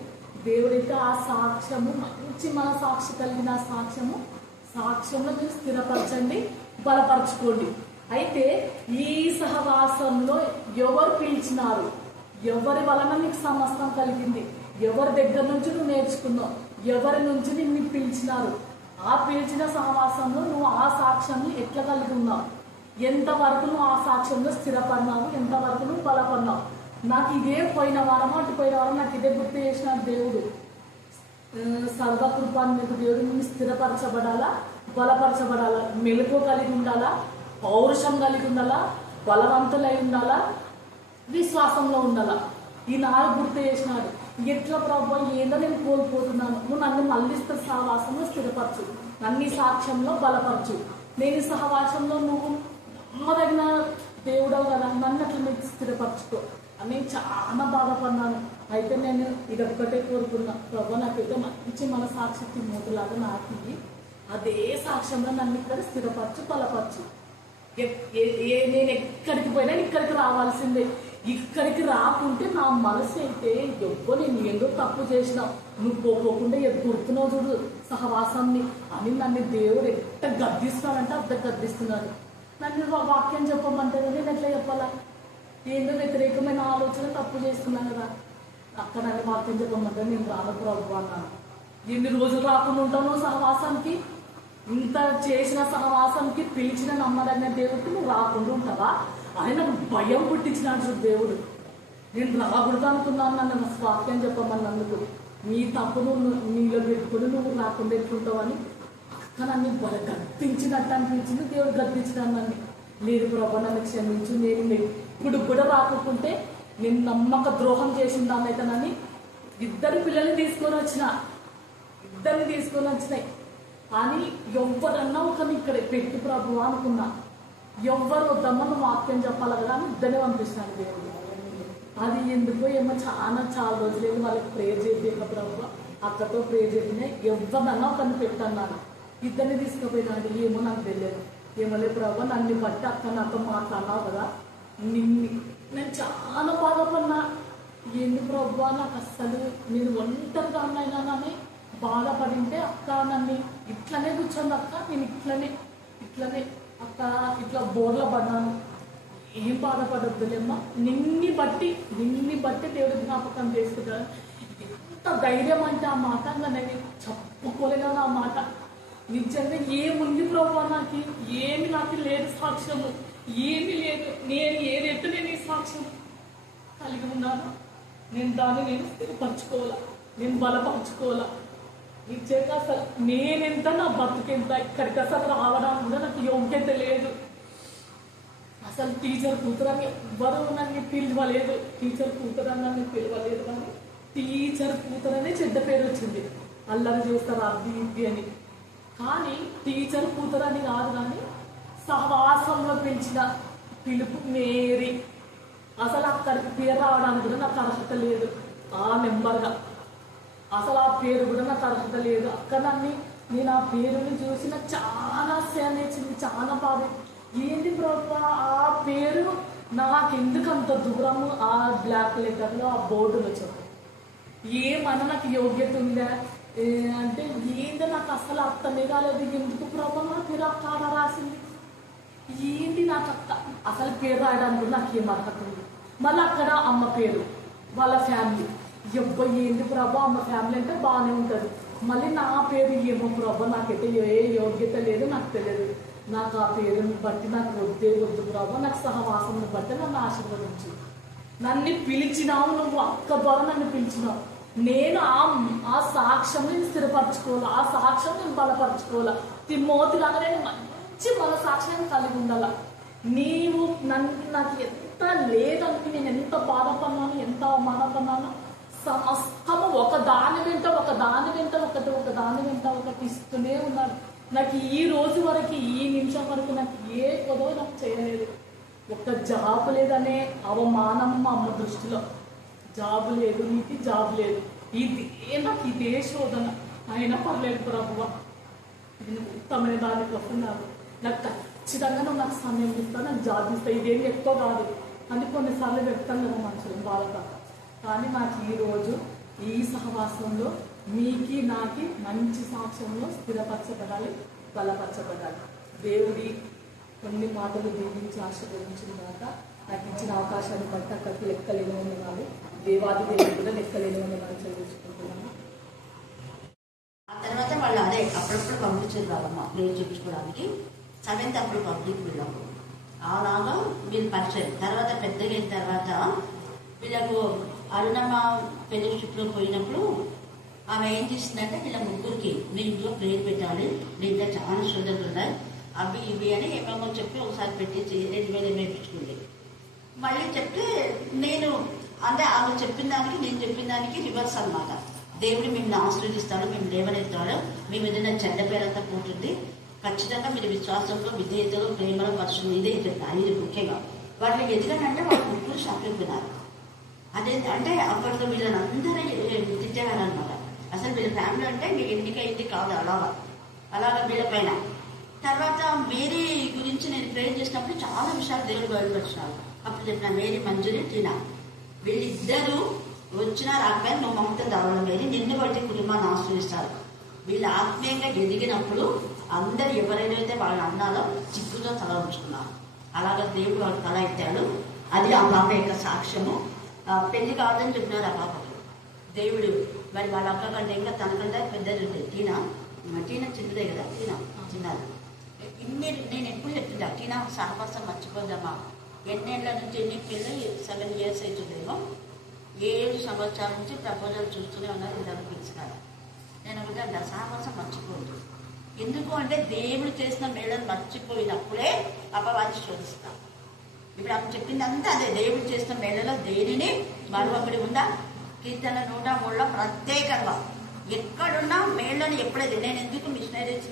దేవుడైతే ఆ సాక్ష్యము మంచి మనసాక్షి కలిగిన సాక్ష్యంలో మీరు స్థిరపరచండి, బలపరచుకోండి. అయితే ఈ సహవాసంలో ఎవరు పిలిచినారు, ఎవరి వలన నీకు సమస్తం కలిగింది, ఎవరి దగ్గర నుంచి నువ్వు నేర్చుకున్నావు, ఎవరి నుంచి నిన్ను పిలిచినారు, ఆ పిలిచిన సహవాసంలో నువ్వు ఆ సాక్ష్యాన్ని ఎట్లా కలిగి ఉన్నావు, ఎంతవరకు నువ్వు ఆ సాక్ష్యంలో స్థిరపడినావు, ఎంతవరకు నువ్వు బలపడినావు. నాకు ఇదే పోయిన వారం నాకు ఇదే గుర్తు చేసిన దేవుడు. సర్వకృపాన్ని దేవుడు నిన్ను స్థిరపరచబడాలా, బలపరచబడాలా, మెలకు కలిగి ఉండాలా, పౌరుషం కలిగి ఉండాలా, బలవంతులై ఉండాలా, విశ్వాసంలో ఉండాలా. ఈ 4 గుర్తు చేసినాడు. ఎట్లా ప్రభు ఏదో నేను కోల్పోతున్నాను, నువ్వు నన్ను మళ్ళీ సహవాసంలో స్థిరపరచు, నన్ను ఈ సాక్ష్యంలో బలపరచు. నేను ఈ సహవాసంలో నువ్వు నమ్మదగిన దేవుడవు కదా, నన్ను అట్లా నీకు స్థిరపరచుకో అని చాలా బాధపడినాను. అయితే నేను ఇదొక్కటే కోరుకున్నా, ప్రభు నాకైతే మంచి మనసాక్షి తిమ్మోతులాగా నాకు అదే సాక్ష్యంలో నన్ను ఇక్కడ స్థిరపరచు, బలపరచు. నేను ఎక్కడికి పోయినా ఇక్కడికి రావాల్సిందే. ఇక్కడికి రాకుంటే నా మనసు అయితే నేను ఏదో తప్పు చేసినా, నువ్వు పోకుండా గుర్తున్నావు చూడు సహవాసాన్ని అని నన్ను దేవుడు ఎట్ట గద్దిస్తానంటే అంత గద్దిస్తున్నాడు. నన్ను వాక్యం చెప్పమంటే నేను ఎట్లా చెప్పాలా, ఏందో వ్యతిరేకమైన ఆలోచన తప్పు చేస్తున్నాను కదా. అక్కడ నన్ను వాక్యం చెప్పమంటే నేను రాను ప్రభు అన్నాను. ఎన్ని రోజులు రాకుండా ఉంటాను సహవాసానికి, ఇంత చేసిన సహవాసానికి పిలిచిన నమ్మదగిన దేవుడికి నువ్వు రాకుండా ఉంటావా అని నాకు భయం పుట్టించినాడు దేవుడు. నేను రాకూడదు అనుకున్నాను నన్ను వాక్యం చెప్పమన్నందుకు. నీ తప్పును నీలో పెట్టుకుని నువ్వు రాకుండా ఎట్లుంటావు అని అక్క నన్ను గద్దించినట్టు అనిపించింది. దేవుడు గద్దించినాను నన్ను. లేదు ప్రభు నన్ను క్షమించు, నేను ఇప్పుడు కూడా రాకుంటే నేను నమ్మక ద్రోహం చేసిందానైతేనని 2 పిల్లల్ని తీసుకొని వచ్చినాయి. కానీ ఎవరన్నా ఒకరిని ఇక్కడ పెట్టి ప్రభు అనుకున్నా. ఎవ్వరు వద్దమ్మా నువ్వు వాక్యం చెప్పాలి కదా అని 2 పంపిస్తున్నాను దేవుడు. అది ఎందుకో ఏమో చాలా రోజులేదు వాళ్ళకి ప్రేయర్ చేయక ప్రభు అక్కతో ప్రేయర్ చేసినాయి. ఎవరినన్నా ఒకరిని పెట్టన్నాను. 2 తీసుకుపోయినాడు. ఏమో నాకు తెలియదు. ఏమోలే ప్రభు నన్ను బట్టి అక్క నాతో మాట్లాడినావు కదా, నేను చాలా బాధపడినా. ఏంది ప్రభు నాకు అస్సలు నేను ఒంటరిగా ఉన్నాయినానని బాధపడింటే అక్క నన్ను ఇట్లనే కూర్చోండి అక్క, నేను ఇట్లనే అక్క ఇట్లా బోర్లో పడ్డాను. ఏం బాధపడొద్దులేమ్మా, నిన్ని బట్టి దేవుడు జ్ఞాపకం చేసుకుంటాను. ఎంత ధైర్యం అంటే ఆ మాట నేను చెప్పుకోలేను. ఆ మాట నిజంగా ఏముంది ప్రభు నాకు, నాకు లేదు సాక్ష్యము, ఏమీ లేదు. నేను ఏదైతే నేను ఈ సాక్ష్యం కలిగి ఉన్నాను, నేను దాన్ని నేను స్థిరపరచుకోవాలా, నేను బలపరచుకోవాలా. నిజంగా అసలు నేనెంత నా బతుకెంత, ఇక్కడికి అసలు రావడానికి కూడా నాకు యోగ్యత లేదు. అసలు టీచర్ కూతురని ఎవ్వరూ నన్ను పిలవలేదు, కానీ టీచర్ కూతురనే చెడ్డ పేరు వచ్చింది. అల్లరి చేస్తారు అది ఇది అని. కానీ టీచర్ కూతురని కాదు, కానీ సహవాసంలో పెంచిన పిలుపు మేరీ. అసలు అక్కడికి పేరు రావడానికి కూడా నాకు అర్హత లేదు. ఆ నెంబర్గా అసలు ఆ పేరు కూడా నాకు అర్హత లేదు. అక్కడ నేను ఆ పేరుని చూసి నాకు చాలా సేనేసింది, చాలా బాధ. ఏంటి ప్రభు ఆ పేరు నాకెందుకు అంత దూరము ఆ బ్లాక్ లెటర్లో ఆ బోర్డులో చెప్పు. ఏమన్నా నాకు యోగ్యత ఉందా, అంటే ఏంది నాకు అసలు అర్థమే కాలేదు. ఎందుకు ప్రభా నా పేరు అక్క ఆడ రాసింది, ఏంటి నాకు అసలు పేరు రాయడానికి నాకు ఏం అర్హత ఉంది. మళ్ళీ అక్కడ అమ్మ పేరు, వాళ్ళ ఫ్యామిలీ, ఏంటి ప్రభా అమ్మ ఫ్యామిలీ అంటే బాగానే ఉంటుంది, మళ్ళీ నా పేరు ఏమో ప్రభా నాకైతే ఏ యోగ్యత లేదు, నాకు తెలియదు. నాకు ఆ పేరుని బట్టి నాకు వద్దు ప్రభా, నాకు సహవాసం బట్టి నన్ను ఆశీర్వదించు. నన్ను పిలిచినావు, నువ్వు అక్క ద్వారా నన్ను పిలిచినావు. నేను ఆ సాక్ష్యం నేను స్థిరపరచుకోవాలా, ఆ సాక్ష్యం నేను బలపరచుకోవాలా. తిమ్మోతిలాగా నేను మంచి మన సాక్ష్యం కలిగి ఉండాల. నీవు నాకు ఎంత లేదనికి, నేను ఎంత బాధపడినాను, ఎంత అవమానపడినాను, సమస్తము ఒక దాని వెంట ఒకటి ఇస్తూనే ఉన్నాడు. నాకు ఈ రోజు వరకు, ఈ నిమిషం వరకు నాకు ఏ కొదవ నాకు చేయలేదు. ఒక్క జాబ్ లేదనే అవమానం మా అమ్మ దృష్టిలో. జాబ్ లేదు, నీకు జాబ్ లేదు, నాకు ఇదే శోధన. అయినా పర్లేదు ప్రభువా, నేను ఉత్తమైన దానికోసం నాకు ఖచ్చితంగా నువ్వు నాకు సమయం ఇస్తావు, నాకు జాబ్ ఇస్తావు. ఇదేం ఎక్కువ కాదు అని కొన్నిసార్లు పెడతాను కదా మనుషులు బాధగా. కానీ నాకు ఈరోజు ఈ సహవాసంలో మీకి నాకి మంచి సాక్ష్యంలో స్థిరపరచబడాలి, బలపరచబడాలి. దేవుడి కొన్ని మాటలు దీవించి ఆశీర్వదించిన దాక నాకు ఇచ్చిన అవకాశాన్ని బట్టి అక్కడికి లెక్కలేని వందనాలు. దేవాది దేవుడు కూడా లెక్కలేని వందనాలు చదివించుకుంటున్నాను. ఆ తర్వాత వాళ్ళు అదే అప్పుడప్పుడు పంపించారు వాళ్ళమ్మ ప్రేర్ చూపించుకోవడానికి. 7th అప్పుడు పబ్లిక్ వీళ్ళకు అలాగా వీళ్ళు పరిచయం. తర్వాత పెద్దగా అయిన తర్వాత వీళ్ళకు అరుణమ్మ ఫెలోషిప్లో పోయినప్పుడు ఆమె ఏం చేసిందంటే వీళ్ళ ముగ్గురికి మీ ఇంట్లో ప్రేర్ పెట్టాలి, నీ ఇంట్లో చాలా శోధనలు ఉన్నాయి, అవి ఇవి అని ఏమేమో చెప్పి ఒకసారి పెట్టేసి 2000 వేయించుకుంది. మళ్ళీ చెప్తే నేను అంటే ఆమె చెప్పిన దానికి నేను చెప్పిన దానికి రివర్స్ అనమాట. దేవుడు మిమ్మల్ని ఆశీర్వదిస్తాడు, మేము లేవనెత్తాడు, మీ మీద చెడ్డ పేరంతా పోతుంది, ఖచ్చితంగా మీరు విశ్వాసంలో, విధేయతలో, ప్రేమలో, పరిశుభ్రం ఇదే ఇది ముఖ్యంగా. వాళ్ళు ఎదుగనంటే వాళ్ళు ముగ్గురు షాకిపోయినారు. అదే అంటే అప్పట్లో వీళ్ళని అందరూ తిట్టేవారు అనమాట. అసలు వీళ్ళ ఫ్యామిలీ అంటే మీకు ఎన్నికైంది కాదు, అలాగా వీళ్ళపైన. తర్వాత మేరీ గురించి నేను ప్రేర్ చేసినప్పుడు చాలా విషయాలు దేవుడు బయలుపరిచినారు. అప్పుడు చెప్పిన మేరీ, మంజురి, టీనా వీళ్ళిద్దరూ వచ్చినా రాకపోయినా నువ్వు మమతం రావాలి మేరీ, నిన్ను బట్టి కుటుంబాన్ని ఆశ్రయిస్తారు. వీళ్ళు ఆత్మీయంగా ఎదిగినప్పుడు అందరు ఎవరైతే వాళ్ళని అన్నారో చిక్కుతో తల ఉంచుకున్నారు. అలాగా దేవుడు వాళ్ళ తల ఎత్తాడు. అది ఆ పాప యొక్క సాక్ష్యము. పెళ్లి కాదని చెప్పినారు ఆ పాపకు. దేవుడు మరి వాళ్ళ అక్క కంటే ఇంకా తనకంటే పెద్దది ఉంటుంది. టీనా చిన్నదే కదా, టీనా చిన్నది. నేను ఎప్పుడు చెప్తుంటా, టీనా సహవాసం మర్చిపోద్దామా. ఎన్నేళ్ళ నుంచి ఎన్ని పెళ్ళి 7 years అవుతుందేమో, 7 సంవత్సరాల నుంచి ప్రపోజల్ చూస్తూనే ఉన్నారు, ఇద్దరు పిలిచినారు. నేను ఒకటి అంటే సహవాసం మర్చిపోద్దు. ఎందుకు అంటే దేవుడు చేసిన మేళను మర్చిపోయినప్పుడే అపవాది శోధిస్తాం. ఇప్పుడు ఆమె చెప్పిందంతా అదే, దేవుడు చేసిన మేళలో దేనిని మరొకటి ఉందా. కీర్తన 103లో ప్రత్యేకంగా ఎక్కడున్నా మేళ్ళని ఎప్పుడైతే నేను ఎందుకు మిషనరీస్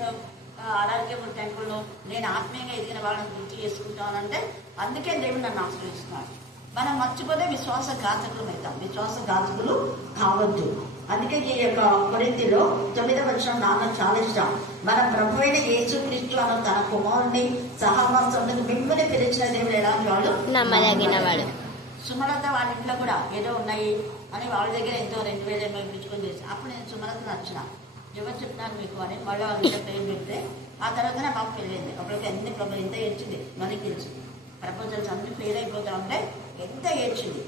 ఆరోగ్యపు టెంపుల్లో నేను ఆత్మీయంగా ఎదిగిన వాళ్ళని గుర్తు చేసుకుంటానంటే అందుకే దేవుడు నన్ను ఆశ్రయిస్తున్నాడు. మనం మర్చిపోతే విశ్వాసఘాతకులు అవుతాం, విశ్వాసఘాతకులు కావద్దు. అందుకే ఈ యొక్క కొరింథీలో 9వ వచనం నాకు చాలా ఇష్టం. మన ప్రభు అయిన యేసుక్రీస్తు అన్న తన కుమారుని సహవాసంలో మిమ్మల్ని పిలిచిన దేవుడు ఎలాంటి వాడు, నమ్మదగిన వాడు. సుమలత వాళ్ళ ఇంట్లో కూడా ఏదో ఉన్నాయి అని వాళ్ళ దగ్గర ఎంతో 2000 పిలుచుకొని చేసి అప్పుడు నేను సుమలతను వచ్చిన, ఎవరు చెప్తున్నాను మీకు అని మళ్ళీ వాళ్ళ ఇంట్లో పేరు పెడితే ఆ తర్వాత నా పాప పెళ్ళింది. అప్పటికి అన్ని ప్రభు ఎంత ఏడ్చింది మనకి తెలుసు. ప్రపోజల్స్ అన్ని ఫెయిల్ అయిపోతూ ఉంటే ఎంత ఏడ్చింది.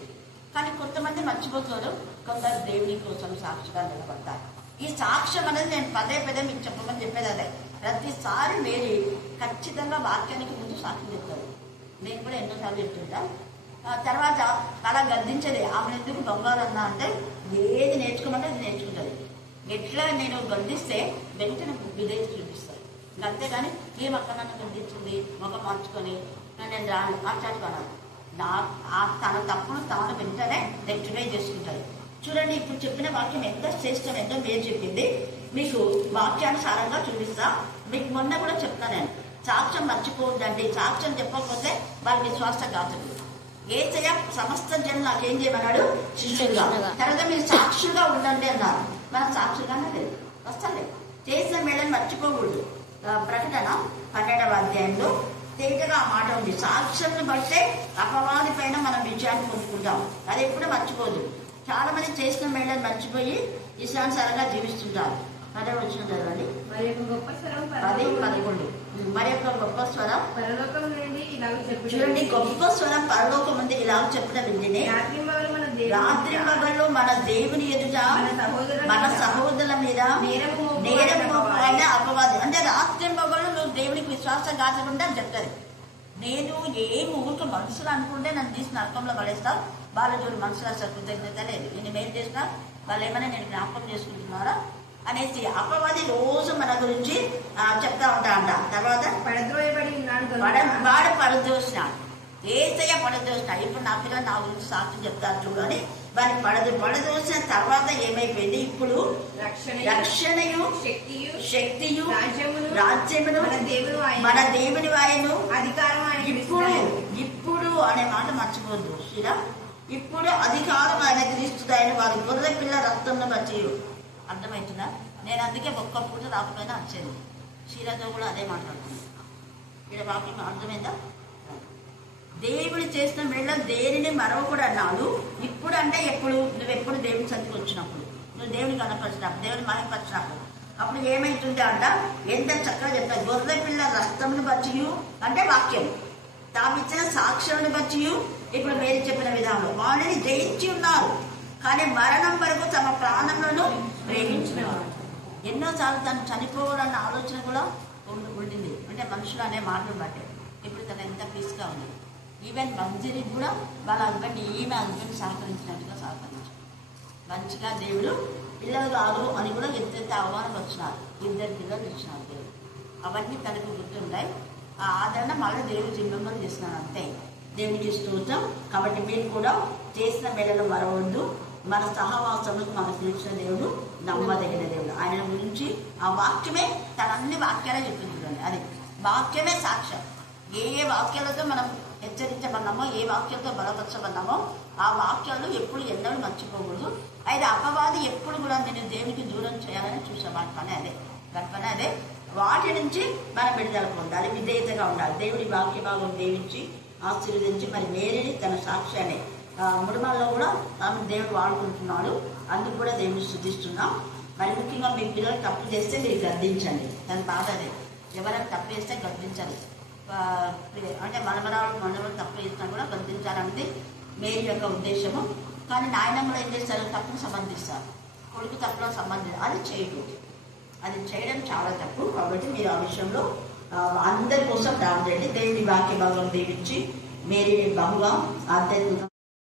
కానీ కొంతమంది మర్చిపోతారు, కొందరు దేవుని కోసం సాక్షిగా నిలబడతారు. ఈ సాక్ష్యం అనేది నేను పదే మీకు చెప్పమని చెప్పేది అదే. ప్రతిసారి మేరీ ఖచ్చితంగా వాక్యానికి ముందు సాక్ష్యం చెప్తారు. నేను కూడా ఎన్నోసార్లు చెప్తుంటా. తర్వాత అలా గద్దించేది, ఆమె ఎందుకు బంగారు అన్నా అంటే ఏది నేర్చుకోమంటే అది నేర్చుకుంటుంది. ఎట్లా నేను గద్దిస్తే వెంటనే విధేయత చూపిస్తాను. అంతేగాని మేము అక్కడ నన్ను గద్దించింది ముఖం మార్చుకొని నేను రాను మాట్లాడుకున్నాను. తన తప్పును తాను వెంటనే రెక్టిఫై చేసుకుంటారు. చూడండి, ఇప్పుడు చెప్పిన వాక్యం ఎంత శ్రేష్టం, ఎంతో మేలు చెప్పింది. మీకు వాక్యానుసారంగా చూపిస్తా. మీకు మొన్న కూడా చెప్తాను నేను, సాక్ష్యం మర్చిపోవద్దండి. సాక్ష్యం చెప్పకపోతే వాళ్ళ విశ్వాసఘాతకులు. యేసయ్య సమస్త జనం నాకేం చేయమన్నాడు, శిష్యులుగా. తర్వాత మీరు సాక్షులుగా ఉండండి అన్నారు. మనం సాక్షులుగానే లేదు, వస్తాం లేదు. చేసిన మేళని మర్చిపోకూడదు. ప్రకటన 12వ అధ్యాయంలో తేటగా ఆ మాట ఉంది. సాక్ష్యం బట్టే అపవాది పైన మనం విజయాన్ని పొందుకుంటాం. అది ఎప్పుడు మర్చిపోదు. చాలా మంది చేసిన మేళను మర్చిపోయి ఇష్టానుసారంగా జీవిస్తుంటారు. అదే వచ్చిన చదవండి. మరి యొక్క గొప్ప స్వరం 10:11. మరి యొక్క గొప్ప స్వరం పరలోకం నుండి ఇలాగ చెప్పు. చూడండి, గొప్ప స్వరం పరలోకం ముందు ఇలా చెప్పిన వింటేనే రాత్రి మగళ్ళు మన దేవుని ఎదుట మన సహోదరుల మీద నేరం మోపుకున్న అపవాది. అంటే రాత్రి మగళ్ళు నువ్వు దేవునికి విశ్వాసం కాకుండా చెప్తారు. నేను ఏం ఊరికి మనుషులు అనుకుంటే నన్ను తీసి నరకంలో పడేస్తావు. వాళ్ళు చూడు మనుషులు అసలు కృతజ్ఞత లేదు. నేను ఏం చేసినా వాళ్ళు ఏమైనా నేను జ్ఞాపకం చేసుకుంటున్నారా అనేసి అపవాది రోజు మన గురించి చెప్తా ఉంటా అంట. తర్వాత పడద్రోయబడి ఉన్నాడు, వాడు పడదోసినాడు, ఏసయ్య పడదోసినాడు. ఇప్పుడు నా పిల్లలు నా గురించి సాక్షి చెప్తారు చూడని వాడిని పడదోసిన తర్వాత ఏమైపోయింది? ఇప్పుడు రక్షణయు శక్తియు రాజ్యమును మన దేవుని వాయను ఇప్పుడు అనే మాట మర్చిపోద్దు శ్రీరా. ఇప్పుడు అధికారం ఆయన క్రీస్తుదాయని వారి గొర్రె పిల్ల రక్తంలో బట్టి. అర్థమవుతుందా? నేను అందుకే ఒక్క పూట రాకపోయినా వచ్చేది. శ్రీరాతో కూడా అదే మాట్లాడుతున్నాను. ఇక్కడ వాక్యం అర్థమైందా? దేవుడు చేసిన వేళ దేనిని మరొకడు అన్నాడు. ఇప్పుడు అంటే ఎప్పుడు? నువ్వెప్పుడు దేవుని సన్నిధికి వచ్చినప్పుడు, నువ్వు దేవుని కనపరిచినప్పుడు, దేవుని మహిమపరిచినప్పుడు అప్పుడు ఏమైతుంది అంట? ఎంత చక్కగా చెప్తారు. గొర్రె పిల్ల రక్తమును బట్టి అంటే వాక్యం, తామిచ్చిన సాక్ష్యాన్ని బట్టి ఇప్పుడు మీరు చెప్పిన విధానంలో వాళ్ళని జయించి ఉన్నారు. కానీ మరణం వరకు తమ ప్రాణంలో ప్రేమించినవాడు. ఎన్నోసార్లు తను చనిపోవాలన్న ఆలోచన కూడా ఉండింది. అంటే మనుషులు అనే మాటలు బట్టే ఇప్పుడు తను ఎంత పీస్గా ఉంది. ఈవెన్ మంజరికి కూడా వాళ్ళ హస్బెండ్ ఈమె హస్బెండ్ సహకరించినట్టుగా సహకరించారు. మంచిగా దేవుడు పిల్లలు కాదు అని కూడా ఎంత అవమానం వచ్చినారు. 2 పిల్లలు ఇచ్చినారు దేవుడు. అవన్నీ తనకు గుర్తుంటాయి. ఆ ఆదరణ మళ్ళీ దేవుడు జిమ్మలు చేస్తున్నాడు. అంతే. దేవునికి స్తోత్రం. కాబట్టి మీరు కూడా చేసిన మేళలో మరవద్దు. మన సహవాసంలో మనకు తెలిసిన దేవుడు నమ్మదగిన దేవుడు. ఆయన గురించి ఆ వాక్యమే తన అన్ని వాక్యాలే చెప్పించుకోండి. అది వాక్యమే సాక్ష్యం. ఏ వాక్యాలతో మనం హెచ్చరించబడినామో, ఏ వాక్యంతో బలపరచబడినామో ఆ వాక్యాలు ఎప్పుడు ఎన్నడూ మర్చిపోకూడదు. అయితే అపవాది ఎప్పుడు కూడా నేను దేవునికి దూరం చేయాలని చూసే వాటి పని అదే. వాటి నుంచి మనం విడుదల పొందాలి, విధేయతగా ఉండాలి. దేవుడి వాక్య భాగం దీవించి ఆశీర్వదించి మరి మేరీని తన సాక్ష్యాన్ని ముడుమల్లో కూడా ఆమె దేవుడు వాడుకుంటున్నాడు. అందుకు కూడా దేవుని స్తుతిస్తున్నాం. మరి ముఖ్యంగా మీ పిల్లలు తప్పు చేస్తే మీరు గద్దించండి. దాని బాధ అదే. ఎవరైనా తప్పు చేస్తే గద్దించాలి. అంటే మనవరాలు తప్పు చేసినా కూడా గద్దించాలనేది మేరీ యొక్క ఉద్దేశము. కానీ నాయనమ్మలు ఏం చేస్తారు? తప్పును సంబంధిస్తారు. కొడుకు తప్పులో సంబంధించి అది చేయకూడదు. అది చేయడం చాలా తప్పు. కాబట్టి మీరు ఆ విషయంలో అందరి కోసం ప్రార్థన చేయండి. దేవుడి వాక్య భాగం దీవించి మేరీని బహుగా ఆధ్యాత్మిక